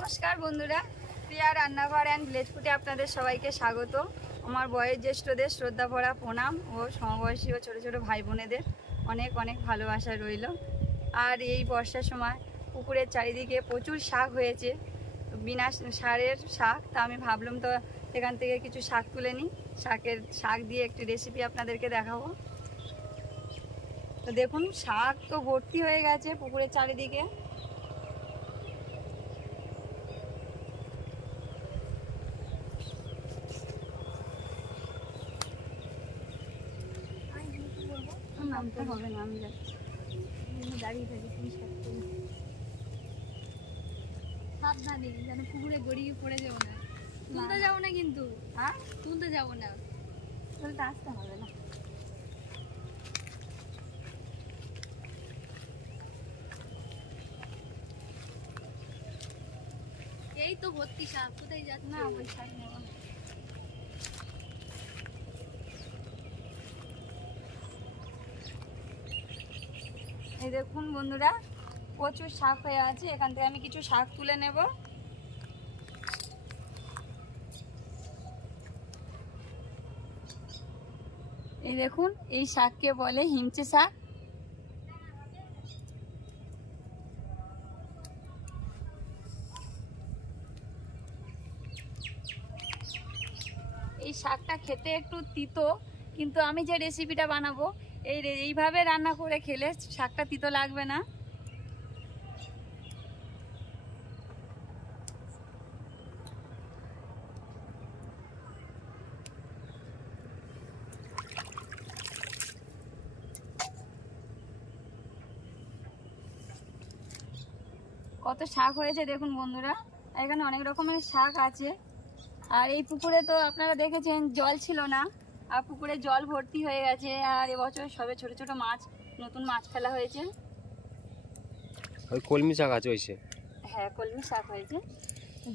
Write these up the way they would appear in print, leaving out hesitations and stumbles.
নমস্কার বন্ধুরা, প্রিয়া রান্নাঘর অ্যান্ড ভিলেজ ফুডে আপনাদের সবাইকে স্বাগত। আমার বয়োজ্যেষ্ঠদের শ্রদ্ধা ভরা প্রণাম ও সমবয়সী ও ছোটো ছোটো ভাই বোনেদের অনেক অনেক ভালোবাসা রইল। আর এই বর্ষার সময় পুকুরের চারিদিকে প্রচুর শাক হয়েছে, বিনা সারের শাক। তা আমি ভাবলাম তো এখান থেকে কিছু শাক তুলে নিই, শাক দিয়ে একটি রেসিপি আপনাদেরকে দেখাবো। তো দেখুন, শাক তো ভর্তি হয়ে গেছে পুকুরের চারিদিকে। নামতে হবে না, আমি যাচ্ছি, দাঁড়িয়ে থাকি। সাবধানে যেন পুকুরে গড়িয়ে পড়ে যাবো না। তুলতে যাবো না কিন্তু, হ্যাঁ তুলতে যাবো না, তুলতে আসতে হবে না। এই তো ভর্তি সাপ, কোথায় যাচ্ছে? না, ওই শাক নেব না। এই দেখুন বন্ধুরা, প্রচুর শাক হয়ে আছে। এখান থেকে আমি কিছু শাক তুলে নেব। এই দেখুন, এই শাককে বলে হিমচে শাক। এই শাকটা খেতে একটু তিতো, কিন্তু আমি যে রেসিপিটা বানাবো এইভাবে রান্না করে খেলে শাকটা তিতো লাগবে না। কত শাক হয়েছে দেখুন বন্ধুরা, এখানে অনেক রকমের শাক আছে। আর এই পুকুরে তো আপনারা দেখেছেন জল ছিল না, আর পুকুরে জল ভর্তি হয়ে গেছে। আর এবছর সবে ছোট ছোট মাছ, নতুন মাছ ফেলা হয়েছে। ওই কলমি শাক আছে ওইসে। হ্যাঁ, কলমি শাক হয়েছে,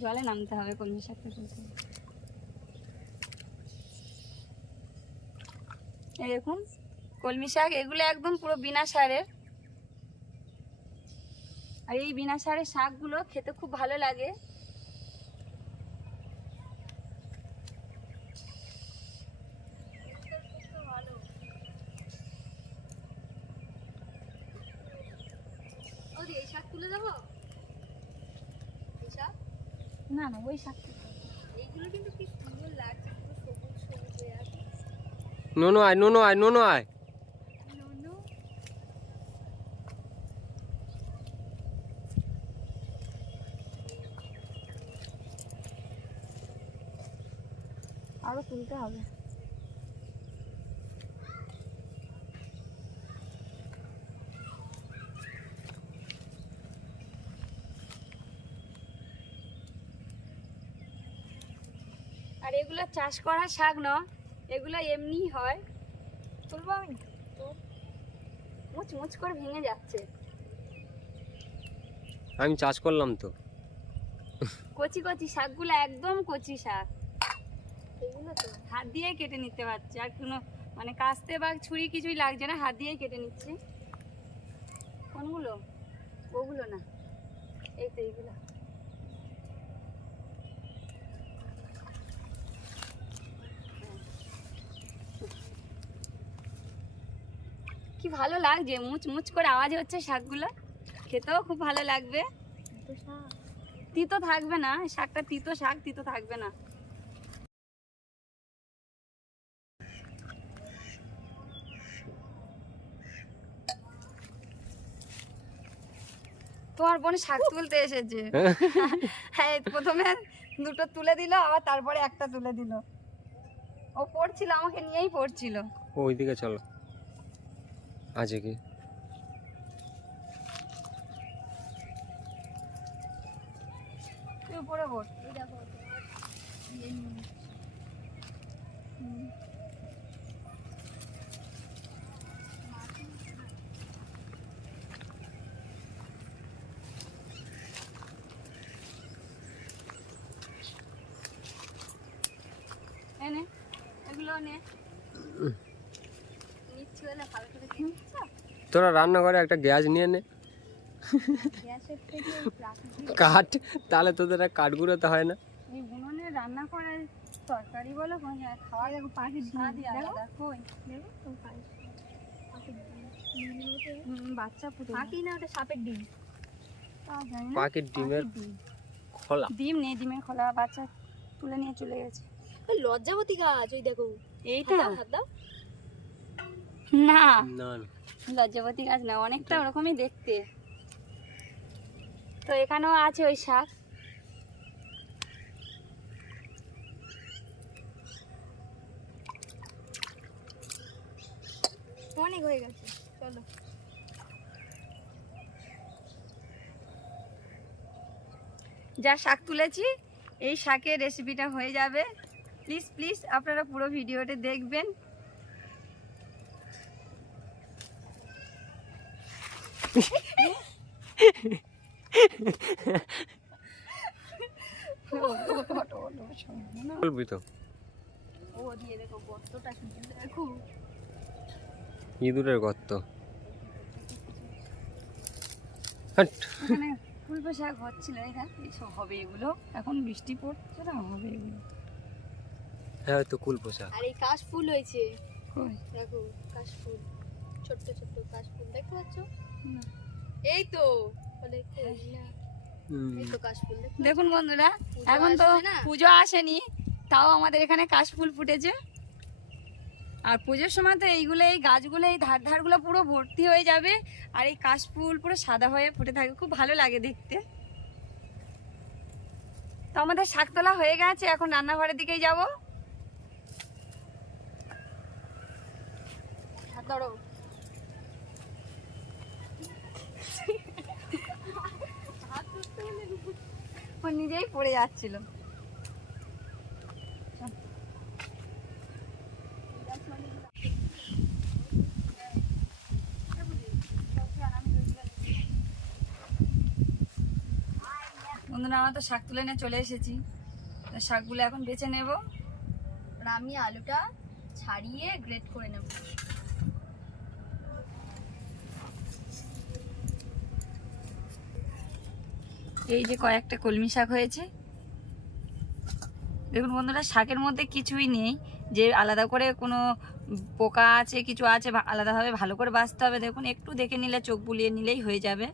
জলে নামতে হবে কলমি শাকটা তুলতে। এই দেখুন কলমি শাক, এগুলো একদম পুরো বিনা সারের। আর এই বিনা সারের শাকগুলো খেতে খুব ভালো লাগে। এই শাক তুলে যাবো? এই শাক না না, ওই শাক এইগুলো কিন্তু কি সুন্দর লাগছে, পুরো সবুজ সবুজ হয়ে আছে। নোনো আয়, নোনো আয়, নোনো আয়। নুনু আরো তুলতে হবে। আর এগুলো চাষ করা শাক না, এগুলো এমনি হয়। তুলবো আমি, মুচ মুচ করে ভেঙে যাচ্ছে। আমি চাষ করলাম তো। কচি কচি শাকগুলো, একদম কচি শাক। এগুলো তো হাত দিয়ে কেটে নিতে পারছে, আর কোনো মানে কাস্তে বা ছুরি কিছুই লাগছে না, হাত দিয়েই কেটে নিচ্ছে। কোনগুলো? ওগুলো না, এই তো এইগুলো। কি ভালো লাগছে, মুচ মুচ করে আওয়াজ হচ্ছে শাকগুলো, খেতেও খুব ভালো লাগবে। তিতো থাকবে না, শাকটা তিতো শাক, তিতো থাকবে না। তোমার বোন শাক তুলতে এসেছে। হ্যাঁ, প্রথমে দুটো তুলে দিল, আবার তারপরে একটা তুলে দিল। ও পড়ছিল, আমাকে নিয়েই পড়ছিল। ওইদিকে চলো, আছে কি? তুই উপরে পড়। এই দেখো এনে এগুলো নে, নিচ্ছি বলে ভালো করে খেয়ে নিচ্ছ। তোরা রান্নাঘরে একটা গ্যাস নিয়ে নে। গ্যাসের থেকে প্রাকৃতিক কাঠ, তাহলে তোদের আর কাঠ গুঁড়োতে হয় না? এই উনুনে রান্না করার তরকারি বলো খাওয়া দেখো পাখির ডিম স্বাদই দেখো আলাদা। কই দেখো তো পাখির ডিম বাচ্চা ফুটে পাখি না ওটা সাপের ডিম। জানি না। পাখির ডিমের ডিম খোলা। ডিম নেই, ডিমের খোলা বাচ্চা তুলে নিয়ে চলে গেছে। ওই লজ্জাবতী গাছ ওই দেখো এইটা হাত দাও না, না না, লজ্জাবতী গাছ না, অনেকটা ওরকমই দেখতে। তো এখানেও আছে ওই শাক। অনেক হয়ে গেছে, চলো। যা শাক তুলেছি এই শাকের রেসিপিটা হয়ে যাবে। প্লিজ প্লিজ আপনারা পুরো ভিডিওটা দেখবেন। বলবি তো? ও দিয়ে দেখো গর্তটা শুধু দেখো। ইঁদুরের গর্ত। হাট। এখানে ফুলকো শাক হচ্ছিল, এখানে সব হবে এগুলো, এখন বৃষ্টি পড়ছে না, হবে এগুলো। হ্যাঁ তো কুল পোশাক। আর এই কাশ ফুল হয়েছে, কই? দেখো কাশ ফুল, ছোট্ট ছোট্ট কাশ ফুল দেখতে পাচ্ছ? না। এই তো বলে কই না, এই তো কাশ ফুল দেখুন বন্ধুরা, পুজো এখন তো আসবে না? পুজো আসেনি, তাও আমাদের এখানে কাশফুল ফুটেছে। আর পুজোর সময় তো এইগুলো, এই গাছগুলো, এই ধারগুলো পুরো ভর্তি হয়ে যাবে, আর এই কাশফুল পুরো সাদা হয়ে ফুটে থাকে, খুব ভালো লাগে দেখতে। তো আমাদের শাক তোলা হয়ে গেছে, এখন রান্নাঘরের দিকেই যাব। হাত ধরো। ও নিজেই পড়ে যাচ্ছিল। বন্ধুরা, আমরা তো শাক তুলে নিয়ে চলে এসেছি, তো শাকগুলো এখন বেছে নেব। আর আমি আলুটা ছাড়িয়ে গ্রেট করে নেব। এই যে কয়েকটা কলমি শাক হয়েছে, দেখুন বন্ধুরা, শাকের মধ্যে কিছুই নেই যে আলাদা করে কোনো পোকা আছে, কিছু আছে আলাদাভাবে ভালো করে বাছতে হবে। দেখুন একটু দেখে নিলে, চোখ বুলিয়ে নিলেই হয়ে যাবে,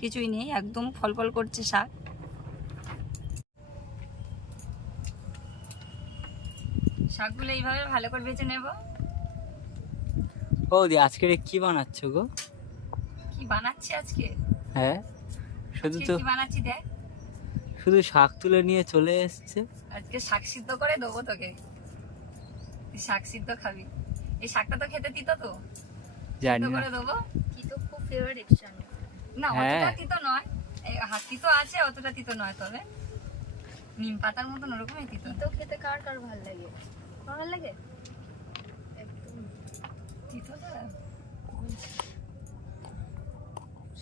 কিছুই নেই, একদম ফল ফল করছে শাক। শাকগুলো এইভাবে ভালো করে বেছে নেব। ও দি আজকে কি বানাচ্ছ গো? কি বানাচ্ছি আজকে? হ্যাঁ, শুধু আজকে তো কি বানাচ্ছি দেখ। শুধু শাক তুলে নিয়ে চলে এসছে। আজকে শাক সিদ্ধ করে দেবো তোকে, তুই শাক সিদ্ধ খাবি। এই শাকটা তো খেতে তিতো, তো জানি সিদ্ধ না, করে দেবো। কি তো খুব ফেভারিট শাক। না হ্যাঁ। অতটা তিতো নয়, এই হাত তিতো আছে, অতটা তিতো নয়, তবে নিম পাতার মতন ওরকমই তিতো। তিতো খেতে কার কার ভালো লাগে? ভালো লাগে একদম। তিতো তো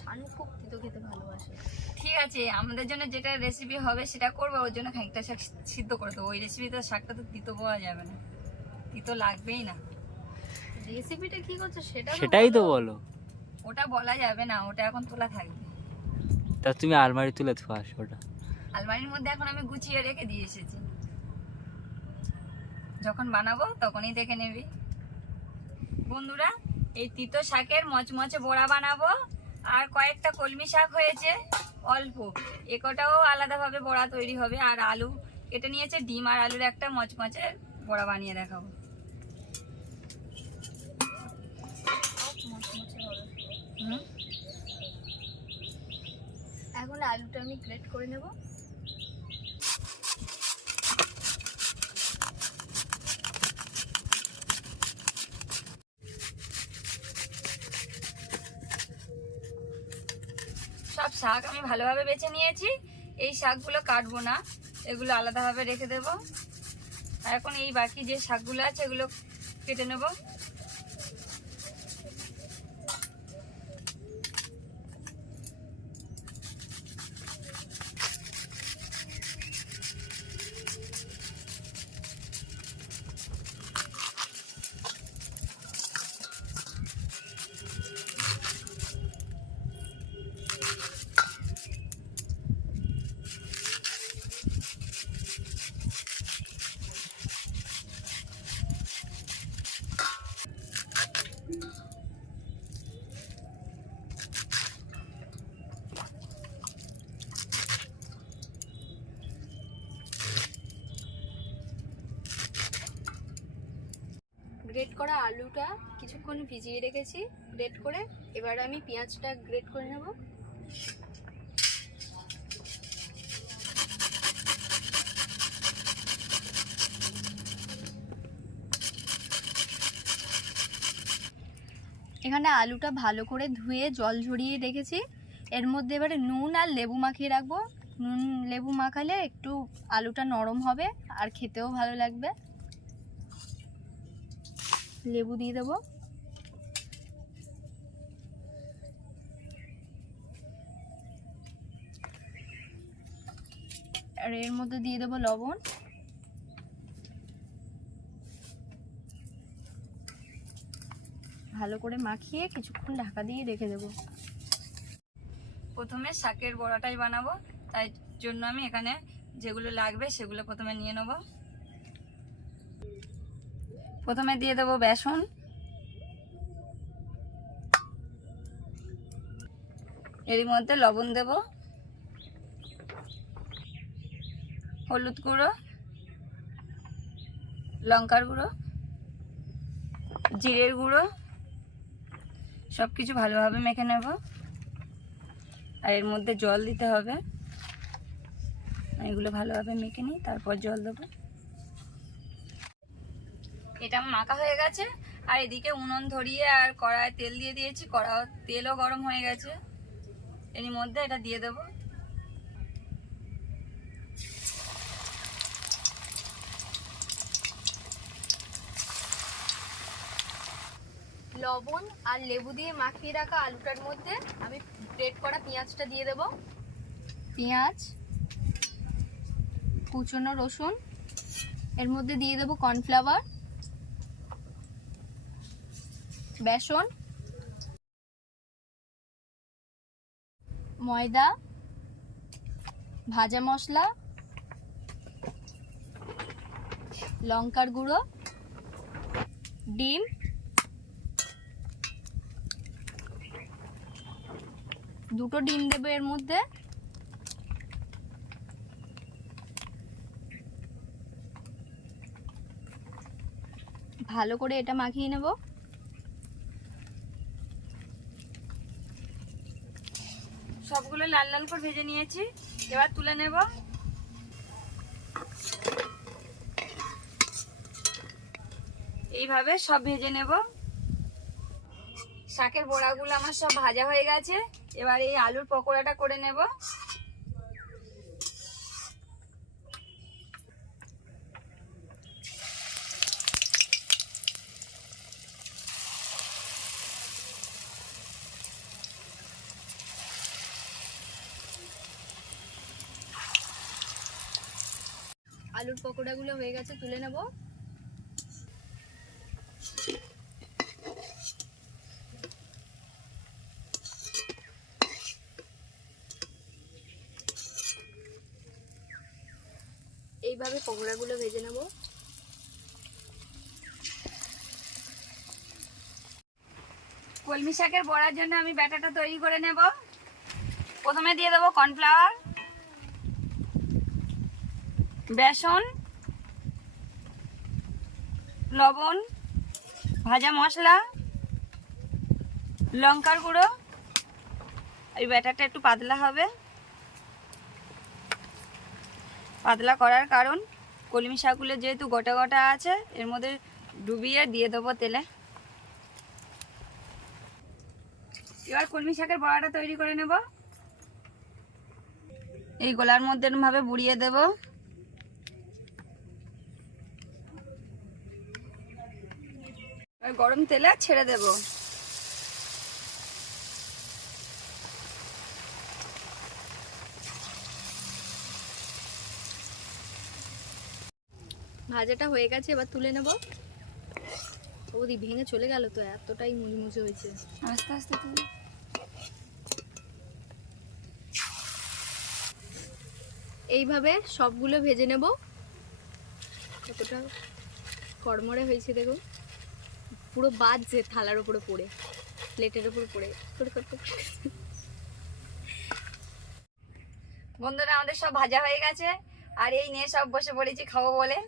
শানু খুব তিতো খেতে ভালোবাসে। ঠিক আছে, আমাদের জন্য যেটা রেসিপি হবে সেটা করবো, ওর জন্য খানিকটা শাক সিদ্ধ করে দেবো। ওই রেসিপিতে শাকটা তো তিতো পাওয়া যাবে না, তিতো লাগবেই না। রেসিপিটা কি করছো সেটাই তো বলো। ওটা বলা যাবে না, ওটা এখন তোলা থাকবে। তা তুমি আলমারি তুলে থাস ওটা। আলমারির মধ্যে এখন আমি গুছিয়ে রেখে দিয়ে এসেছি, যখন বানাবো তখনই দেখে নেবি। বন্ধুরা, এই তিতো শাকের মচমচে বড়া বানাবো, আর কয়েকটা কলমি শাক হয়েছে অল্প, একটাও আলাদাভাবে বড়া তৈরি হবে। আর আলু কেটে নিয়েছে, ডিম আর আলুর একটা মচমচে বড়া বানিয়ে দেখাবো। হুম, এখন আলুটা আমি গ্রেট করে নেব। সব শাক আমি ভালোভাবে বেছে নিয়েছি, এই শাকগুলো কাটবো না, এগুলো আলাদাভাবে রেখে দেবো। আর এখন এই বাকি যে শাকগুলো আছে এগুলো কেটে নেব। গ্রেট করা আলুটা কিছুক্ষণ ভিজিয়ে রেখেছি গ্রেট করে। এবার আমি পেঁয়াজটা গ্রেট করে নেব। এখানে আলুটা ভালো করে ধুয়ে জল ঝরিয়ে রেখেছি। এর মধ্যে এবারে নুন আর লেবু মাখিয়ে রাখবো। নুন লেবু মাখালে একটু আলুটা নরম হবে আর খেতেও ভালো লাগবে। লেবু দিয়ে দেবো। আর এর মধ্যে দিয়ে দেবো লবণ। ভালো করে মাখিয়ে কিছুক্ষণ ঢাকা দিয়ে রেখে দেবো। প্রথমে শাকের বড়াটাই বানাবো, তাই জন্য আমি এখানে যেগুলো লাগবে সেগুলো প্রথমে নিয়ে নেব। প্রথমে দিয়ে দেবো বেসন, এর মধ্যে লবণ দেব, হলুদ গুঁড়ো, লঙ্কার গুঁড়ো, জিরের গুঁড়ো, সব কিছু ভালোভাবে মেখে নেব। আর এর মধ্যে জল দিতে হবে। এগুলো ভালোভাবে মেখে নিই, তারপর জল দেবো। এটা মাখা হয়ে গেছে। আর এদিকে উনুন ধরিয়ে আর কড়ায় তেল দিয়ে দিয়েছি, তেলও গরম হয়ে গেছে। এর মধ্যে এটা দিয়ে দেবো। লবণ আর লেবু দিয়ে মাখিয়ে রাখা আলুটার মধ্যে আমি গ্রেট করা পেঁয়াজটা দিয়ে দেব। পেঁয়াজ, কুচনো রসুন, এর মধ্যে দিয়ে দেব কর্নফ্লাওয়ার, বেসন, ময়দা, ভাজা মশলা, লঙ্কার গুঁড়ো, ডিম, দুটো ডিম দেবো এর মধ্যে। ভালো করে এটা মাখিয়ে নেব। সবগুলো লাল লাল করে ভেজে নিয়েছি, এবার তুলে নেব। এইভাবে সব ভেজে নেব। শাকের বড়াগুলো আমার সব ভাজা হয়ে গেছে। এবার এই আলুর পকোড়াটা করে নেব। আলুর পকোড়াগুলো হয়ে গেছে, তুলে নেব। এইভাবে পকোড়াগুলো ভেজে নেব। কলমি শাকের বড়ার জন্য আমি ব্যাটারটা তৈরি করে নেব। প্রথমে দিয়ে দেবো কর্নফ্লাওয়ার, বেসন, লবণ, ভাজা মশলা, লঙ্কার গুঁড়ো। এই ব্যাটারটা একটু পাতলা হবে। পাতলা করার কারণ কলমি শাকগুলো যেহেতু গোটা গোটা আছে, এর মধ্যে ডুবিয়ে দিয়ে দেবো তেলে। এবার কলমি শাকের বড়াটা তৈরি করে নেব। এই গোলার মধ্যে এরকমভাবে বুড়িয়ে দেব। গরম তেলে ছেড়ে দেব। ভাজাটা হয়ে গেছে, এবার তুলে নেব। ওদি ভেঙে চলে গেল তো, এতটাই মুচমুচে হয়েছে। আস্তে আস্তে তুলে। এইভাবে সবগুলো ভেজে নেব। কতটা কড়মড়ে হয়েছে দেখো, পুরো বাজছে থালার উপরে পড়ে, প্লেটের উপরে পড়ে। বন্ধুরা, আমাদের সব ভাজা হয়ে গেছে। আর এই নিয়ে সব বসে পড়েছি খাবো বলে।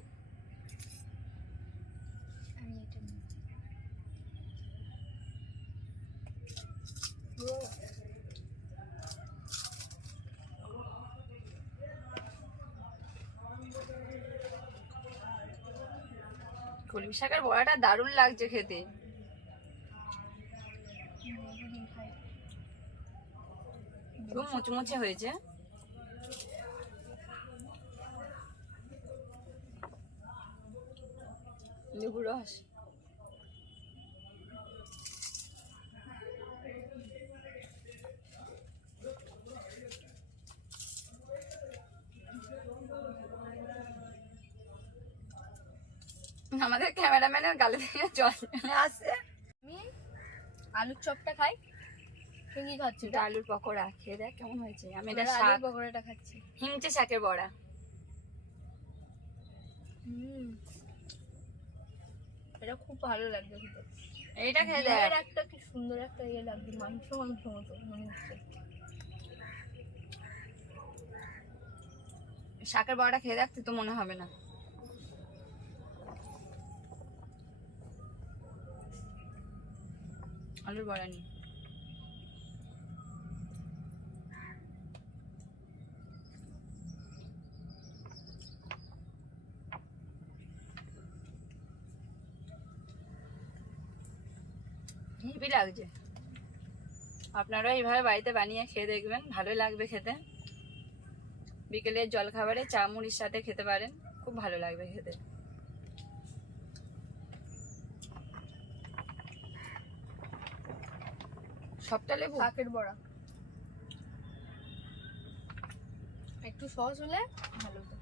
কলমি শাকের বড়াটা দারুণ লাগছে খেতে। খুব মুচমুচে হয়েছে। লেবু রস, আমাদের ক্যামেরাম্যানের গালে থেকে জল চলে আসছে। আমি আলুর চপটা খাই, তুই কি খাচ্ছিস? এটা আলুর পকোড়া, খেয়ে দেখ কেমন হয়েছে। আমি এটা আলুর শাক, পকোড়াটা খাচ্ছি। হিমচে শাকের বড়া। এটা খুব ভালো লাগবে খেতে। এইটা খেয়ে দেখ। এর একটা কি সুন্দর একটা ইয়ে লাগবে, মাংস মাংস মতো মনে হচ্ছে। শাকের বড়াটা খেয়ে দেখ, তুই তো মনে হবে না। আলুর বড়া নি হেভি লাগছে। আপনারা এইভাবে বাড়িতে বানিয়ে খেয়ে দেখবেন, ভালোই লাগবে খেতে। বিকেলের জল খাবারে চা মুড়ির সাথে খেতে পারেন, খুব ভালো লাগবে খেতে। সবটা লেবু। শাকের বড়া একটু সস হলে ভালো হতো।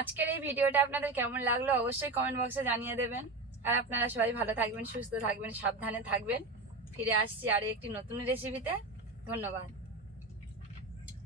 আজকের এই ভিডিওটা আপনাদের কেমন লাগলো অবশ্যই কমেন্ট বক্সে জানিয়ে দেবেন। আর আপনারা সবাই ভালো থাকবেন, সুস্থ থাকবেন, সাবধানে থাকবেন। ফিরে আসছি আরো একটি নতুন রেসিপিতে। ধন্যবাদ।